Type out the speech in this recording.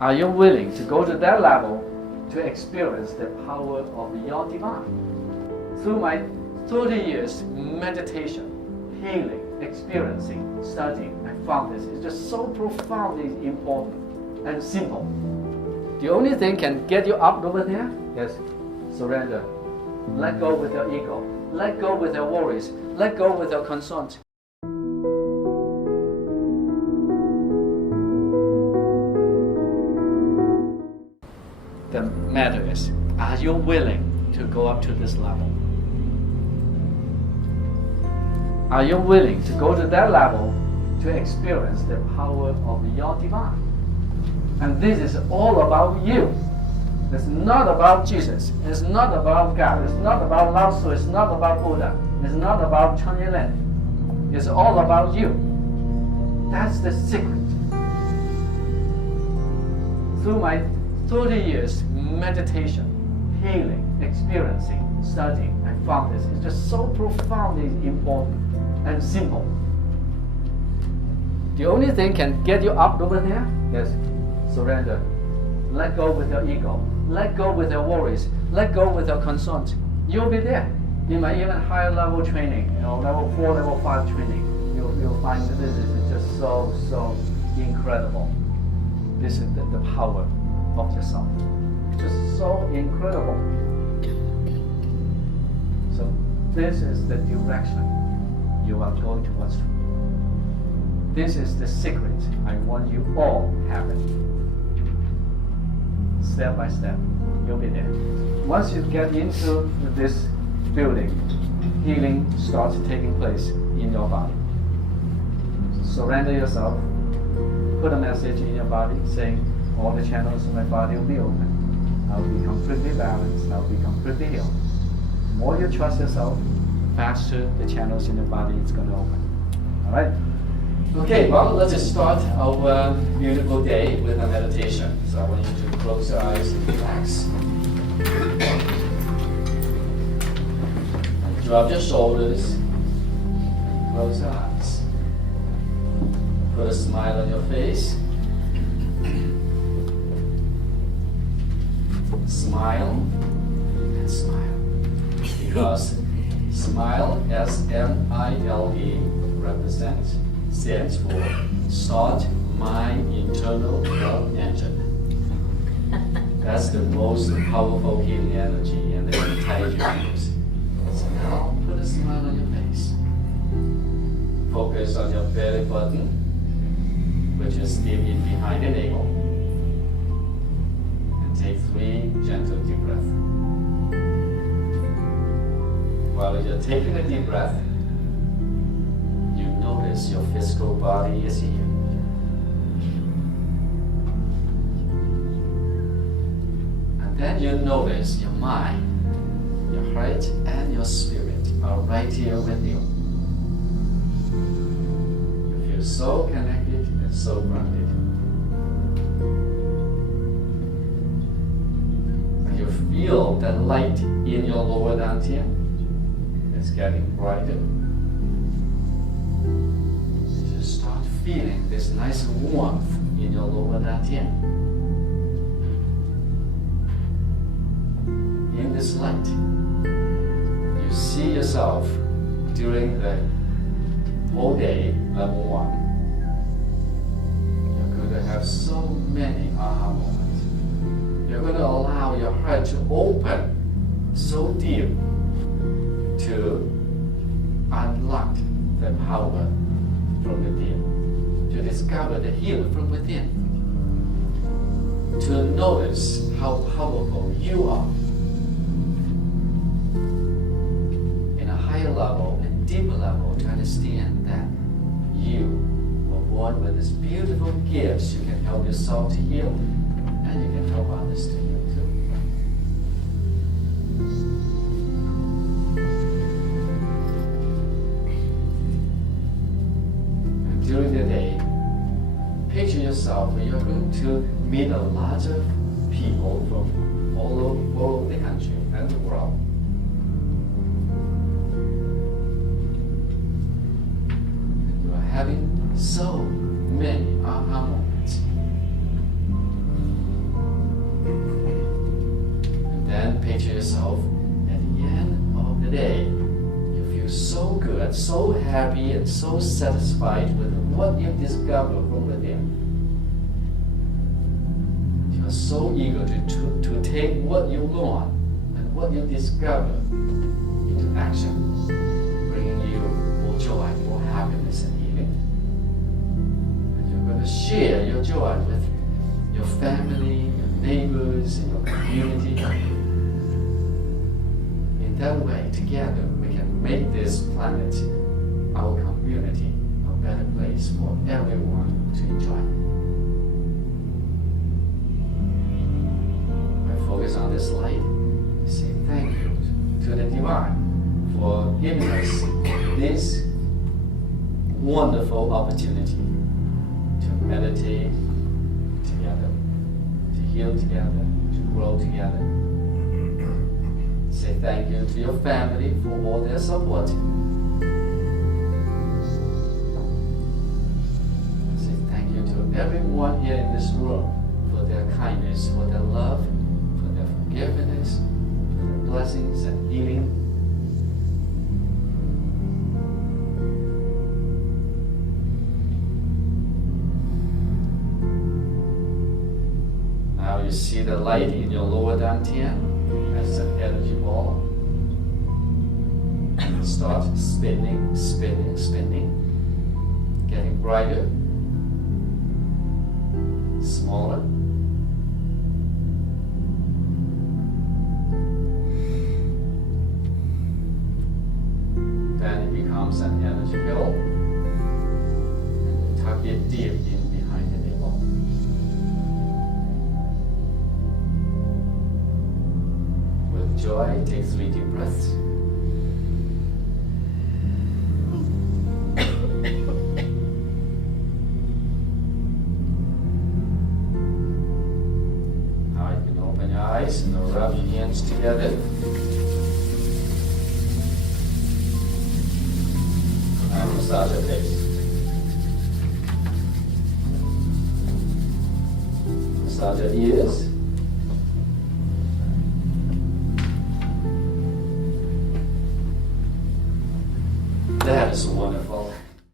Are you willing to go to that level to experience the power of your divine? Through my 30 years meditation, healing, experiencing, studying, I found this is just so profoundly important and simple. The only thing can get you up over there is surrender. Let go with your ego. Let go with your worries. Let go with your concerns. The matter is, are you willing to go up to this level? Are you willing to go to that level to experience the power of your divine? And this is all about you. It's not about Jesus. It's not about God. It's not about Lao Tzu. It's not about Buddha. It's not about Chunyi Lin. It's all about you. That's the secret. Through my 30 years meditation, healing, experiencing, studying, I found this is just so profoundly important and simple. The only thing can get you up over there is surrender. Let go with your ego. Let go with your worries. Let go with your concerns. You'll be there. In my even higher level training, level 4, level 5 training, you'll find that this is just so incredible. This is the power of yourself. It's just so incredible. So this is the direction you are going towards. This is the secret. I want you all to have it. Step by step, you'll be there. Once you get into this building, healing starts taking place in your body. Surrender yourself. Put a message in your body saying, all the channels in my body will be open. I'll be completely balanced. I'll be completely healed. The more you trust yourself, the faster the channels in your body is going to open. All right? Okay, well, let's just start our beautiful day with a meditation. So I want you to close your eyes and relax. Drop your shoulders. Close your eyes. Put a smile on your face. Smile and smile. Because smile, S-M-I-L-E, stands for start my internal love engine. That's the most powerful healing energy in the entire universe. So now put a smile on your face. Focus on your belly button, which is deep in behind the navel. And take 3 gentle deep breaths. While you're taking a deep breath, you notice your physical body is here. And then you notice your mind, your heart, and your spirit are right here with you. You feel so connected and so grounded. And you feel the light in your lower dantian is getting brighter. You start feeling this nice warmth in your lower dantian. In this light, you see yourself during the whole day, level 1. You're going to have so many aha moments. You're going to allow your heart to open so deep to unlock the power from within, to discover the healing from within, to notice how powerful you are. In a higher level and deeper level, to understand that you were born with these beautiful gifts. You can help yourself to heal, and you can help others to heal too. During the day, picture yourself when you're going to meet a lot of people from all over the country and the world. You are having so many aha moments. say to yourself, at the end of the day, you feel so good, so happy, and so satisfied with what you discover from within. You are so eager to take what you learn and what you discover into action, bringing you more joy, more happiness and healing. And you're going to share your joy with your family, your neighbors, and your community. In that way, together, we can make this planet, our community, a better place for everyone to enjoy. By focus on this light, say thank you to the Divine for giving us this wonderful opportunity to meditate together, to heal together, to grow together. Say thank you to your family for all their support. Say thank you to everyone here in this room for their kindness, for their love, for their forgiveness, for their blessings and healing. Now you see the light in your lower dantian as an energy ball. Start spinning, spinning, spinning, getting brighter, smaller. Then it becomes an energy ball. And tuck it deep in behind the navel. With joy, take 3 deep breaths. Now you can open your eyes and rub your hands together. Now massage your face. Massage your ears.